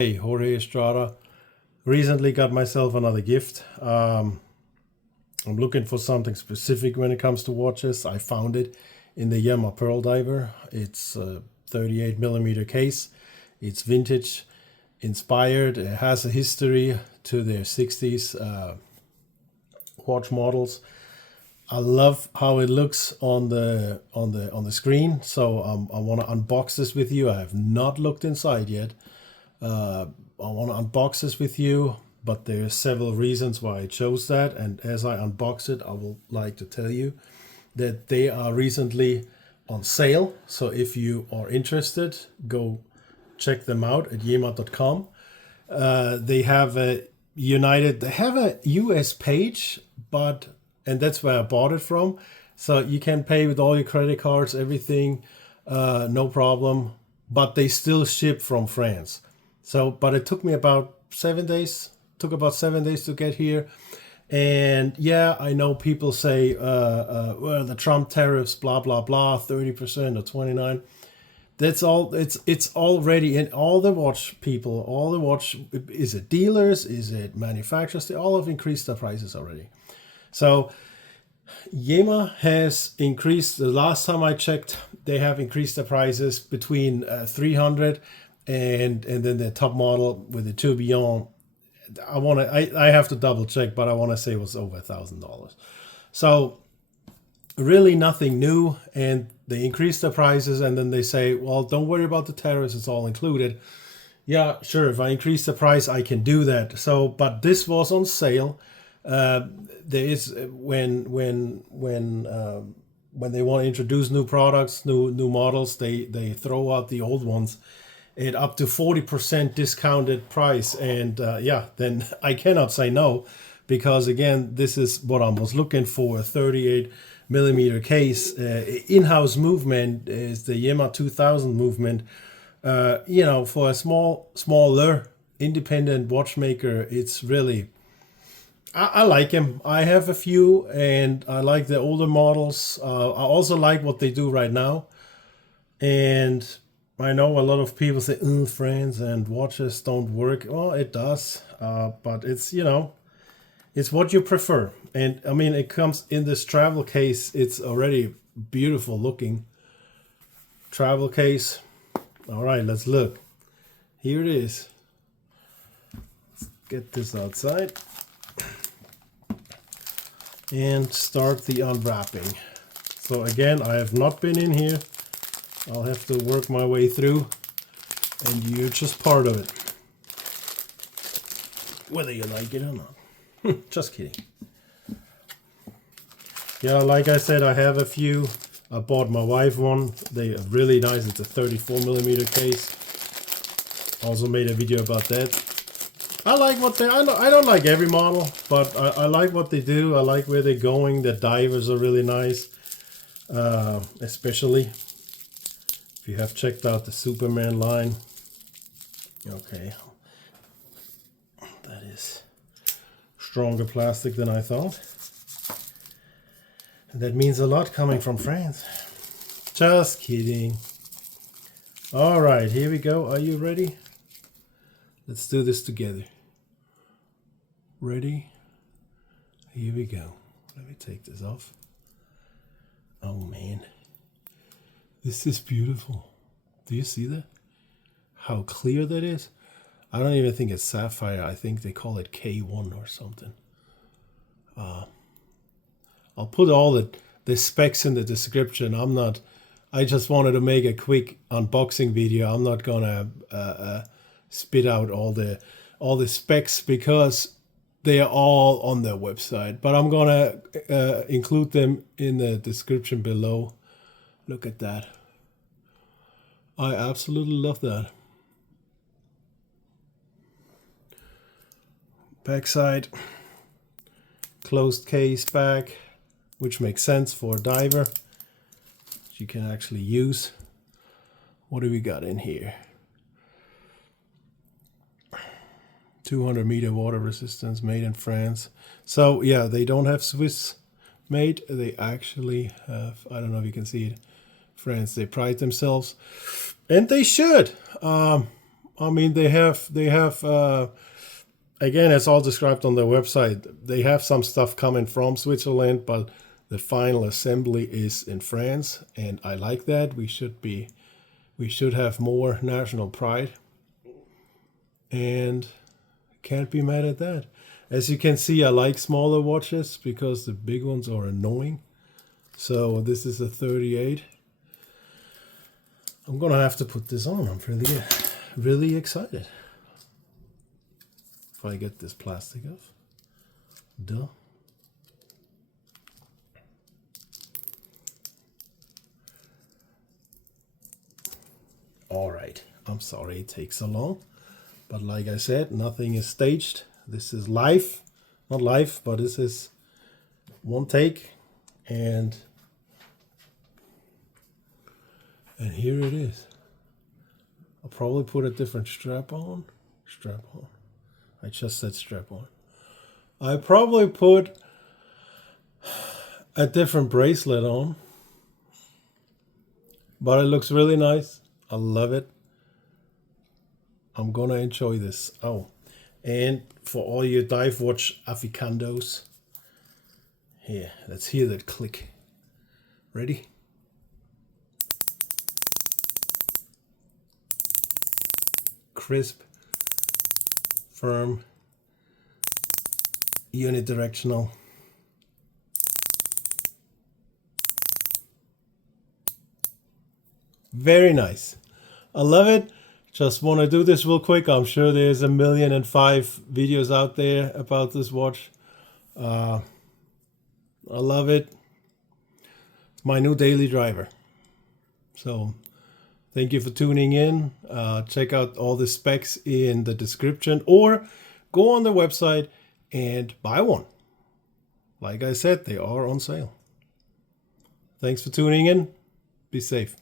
Hey, Jorge Estrada. Recently got myself another gift. I'm looking for something specific when it comes to watches. I found it in the YEMA Pearldiver. It's a 38mm case. It's vintage inspired. It has a history to their 60s watch models. I love how it looks on the screen. So I want to unbox this with you. I have not looked inside yet. I want to unbox this with you, but there are several reasons why I chose that. And as I unbox it, I will like to tell you that they are recently on sale. So if you are interested, go check them out at yema.com. They have a US page, and that's where I bought it from. So you can pay with all your credit cards, everything, no problem. But they still ship from France. So, but it took me about 7 days. Took about 7 days to get here. And yeah, I know people say, well, the Trump tariffs, blah, blah, blah, 30% or 29%. That's all. It's already in all the watch people, all the watch, is it dealers, is it manufacturers? They all have increased their prices already. So YEMA has increased, the last time I checked, they have increased the prices between 300 and then the top model with the tourbillon. I have to double check, but I want to say it was over $1,000. So really nothing new, and they increase the prices, and then they say, well, don't worry about the tariffs, it's all included. Yeah, sure, if I increase the price, I can do that. So, but this was on sale. There is when they want to introduce new products, new models, they throw out the old ones at up to 40% discounted price, and yeah, then I cannot say no, because again, this is what I was looking for: a 38mm case. In-house movement is the YEMA2000 movement. You know, for a smaller independent watchmaker, it's really, I like him. I have a few, and I like the older models. I also like what they do right now. And I know a lot of people say, friends and watches don't work. Well, it does. But it's, you know, it's what you prefer. And I mean, it comes in this travel case. It's already beautiful looking travel case. All right, let's look. Here it is. Let's get this outside and start the unwrapping. So again, I have not been in here. I'll have to work my way through, and you're just part of it, whether you like it or not. Just kidding. Yeah, like I said, I have a few. I bought my wife one. They are really nice. It's a 34mm case. Also made a video about that. I like what they, I don't like every model, but I like what they do. I like where they're going. The divers are really nice, especially if you have checked out the Superman line. Okay, that is stronger plastic than I thought. And that means a lot coming from France. Just kidding. All right, here we go. Are you ready? Let's do this together. Ready? Here we go. Let me take this off. Oh man. This is beautiful. Do you see that? How clear that is? I don't even think it's sapphire. I think they call it K1 or something. I'll put all the specs in the description. I just wanted to make a quick unboxing video. I'm not gonna spit out all the specs because they are all on their website. But I'm gonna include them in the description below. Look at that. I absolutely love that. Backside, closed case back, which makes sense for a diver. You can actually use. What do we got in here? 200-meter water resistance, made in France. So yeah, they don't have Swiss made. They actually have, I don't know if you can see it, France. They pride themselves, and they should. I mean, they have again, it's all described on their website. They have some stuff coming from Switzerland, but the final assembly is in France, and I like that. We should have more national pride, and can't be mad at that. As you can see, I like smaller watches because the big ones are annoying. So this is a 38. I'm gonna have to put this on. I'm really excited. If I get this plastic off. Duh. All right, I'm sorry it takes so long, but like I said, nothing is staged. This is live, not live, but this is one take, and here it is. I'll probably put a different strap on. I just said strap on. I probably put a different bracelet on, but it looks really nice. I love it. I'm gonna enjoy this. Oh, and for all you dive watch aficionados, here, let's hear that click. Ready? Crisp, firm, unidirectional. Very nice. I love it. Just want to do this real quick. I'm sure there's 1,000,005 videos out there about this watch. I love it. My new daily driver. So thank you for tuning in. Check out all the specs in the description, or go on the website and buy one. Like I said, they are on sale. Thanks for tuning in. Be safe.